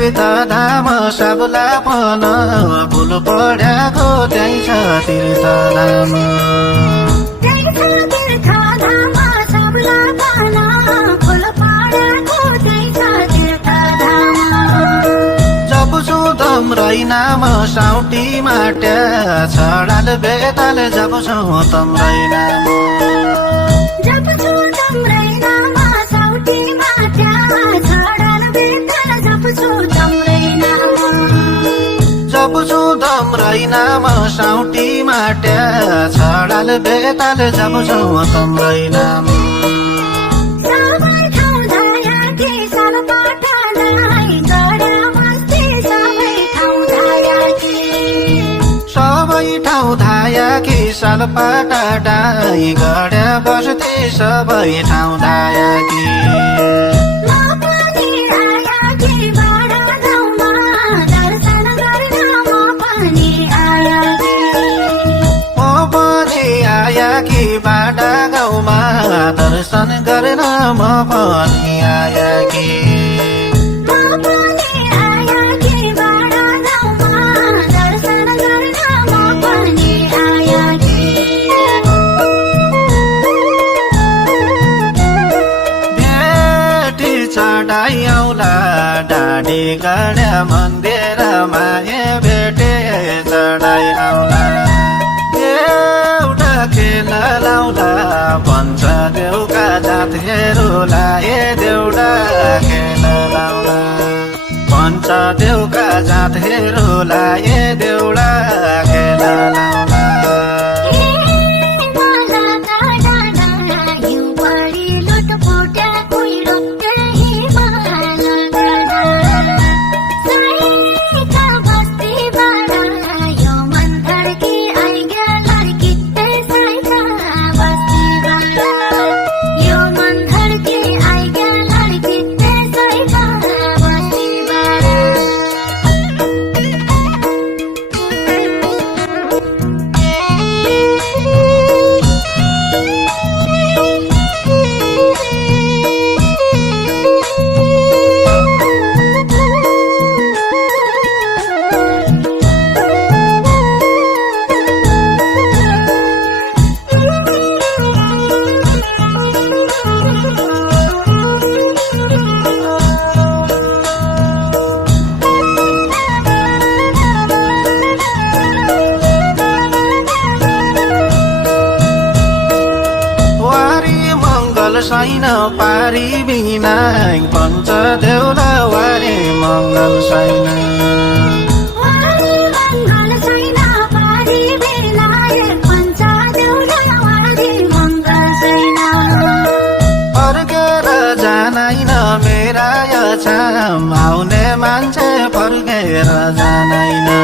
तीर्थधाम सबला पन फुल पढ्याको त्यही छ तीर्थधाम तम्रै नाम साउटी माट्या छडाल बेताल जपछौ तम्रै नाम जपछु तम्रै नाम साउटी माट्या छडाल बेताल जपछु तम्रै नाम साउटी माट्या छडाल बेताल जपछौ तम्रै नाम ठाउँ धाया कि सालपाटा डाई गड्या बस्थे सबै ठाउँ धाया कि आया कि बाडा गाउँमा दर्शन गर्न म पनि आया कि चढाइ आउला डाँडी गड्या मन्दिरमा भेटे चढाइ आउला एउटा खेल लाउला भन्छ देउका जातहेरूला देउडा खेल लाउला भन्छ देउका जातहेरूला देउडा खेल लाउला छैन पारी बिना पञ्च देउला वारी मङ्गल छैन फर्केर जानाइन मेरा छाम आउने मान्छे फर्केर जानाइन